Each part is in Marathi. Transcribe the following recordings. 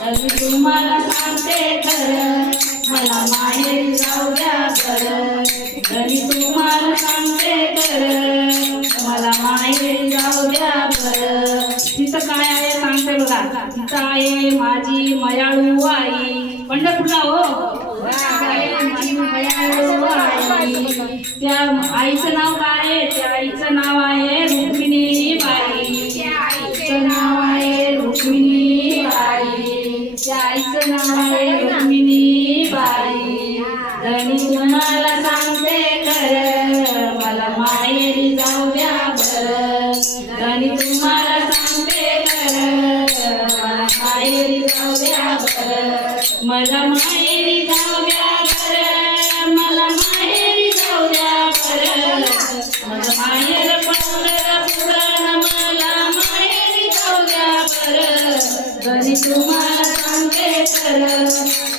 तरी तुम्हाला सांगते खरं, मला माहेरी जाऊ द्या बरं. तरी तुम्हाला सांगते खरं, मला माहेरी जाऊ द्या बरं. तिचं काय आहे सांगते बघा. तिचं आहे माझी मयाळू आई. पंढरपूरला हो, माझी मयाळू आई. त्या आईचं नाव काय आहे? त्या आईचं नाव आहे रुक्मिणी बाई. त्या आईचं नाव आहे रुक्मिणी बाई. त्या आईचं नाव आहे रुक्मिणी बाई. धनी तुम्हाला सांगते खरं, मला माहेरी जाऊ द्या बरं. धनी तुम्हाला सांगते खरं, मला माहेरी जाऊ द्या बरं. मला माहेरी जाऊ द्या बरं. मला माहेरी जाऊ द्या बरं. मला माहेर पंढरपूर, मला माहेरी जाऊ द्या बरं. धनी तुम्हाला सांगते खरं,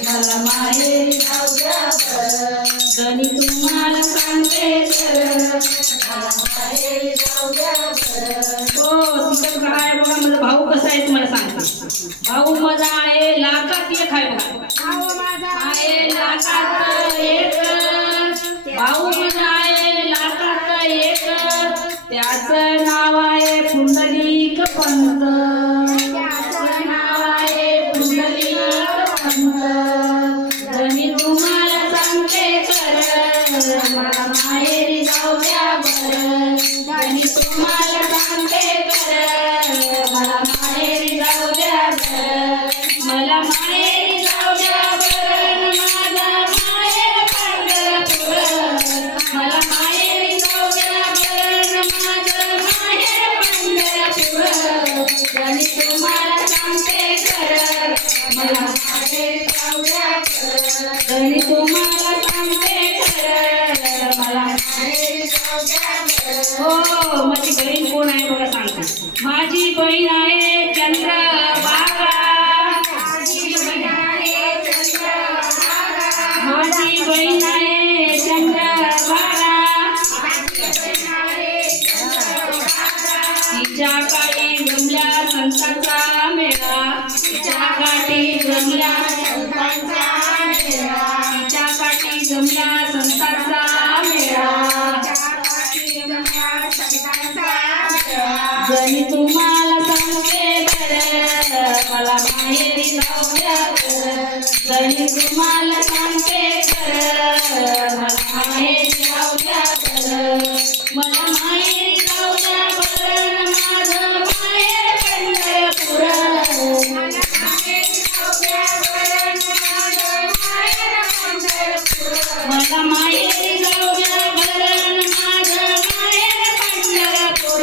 मला माहेरी जाऊ द्या बरं. धनी तुम्हाला सांगते खरं, मला माहेरी जाऊ द्या बरं. हो, तिथं काय बघा. माझा भाऊ कसा आहे तुम्हाला सांगते. भाऊ माझा आहे लाखात एक आहे बघा. भाऊ माझा आहे लाखात एक. भाऊ माझा आहे लाखात एक. त्याचं नाव आहे पुंडलिक पंत. त्याचं नाव आहे पुंडलिक पंत. धनी तुम्हाला सांगते खरं, मला माहेरी जाऊ द्या बरं. धनी तुम्हाला सांगते खरं, मला माहेरी जाऊ द्या बरं. मला माहेरी जाऊ द्या बरं. माझा माहेर पंढरपूर. मला माहेरी जाऊ द्या बरं. माझं माहेर पंढरपूर. धनी तुम्हाला सांगते खरं, मला माहेरी जाऊ द्या बरं. धनी तुम्हाला सांगते खरं, मला माहेरी जाऊ द्या बरं. हो, माझी बहीण कोण आहे बघा सांगते. माझी बहीण आहे चंद्रभागा. माझी बहीण आहे चंद्रभागा. माझी बहीण आहे चंद्रभागा. तिच्या काठी जमल्या संतांचा मेळा. तिच्या काठी जमल्या संतांचा मेळा. तिच्या काठी जमल्या संतांचा मेळा. धनी तुम्हाला सांगते बरं, मला माहेरी जाऊ द्या बरं. धनी तुम्हाला सांगते खरं, मला माहेरी जाऊ द्या बरं. मला माहेरी जाऊ द्या बरं. माझं माहेर पंढरपूर. मला माहेरी जाऊ द्या बरं. माझं माहेर पंढरपूर. मला माहेरी जाऊ द्या बरं. माझं माहेर पंढरपूर.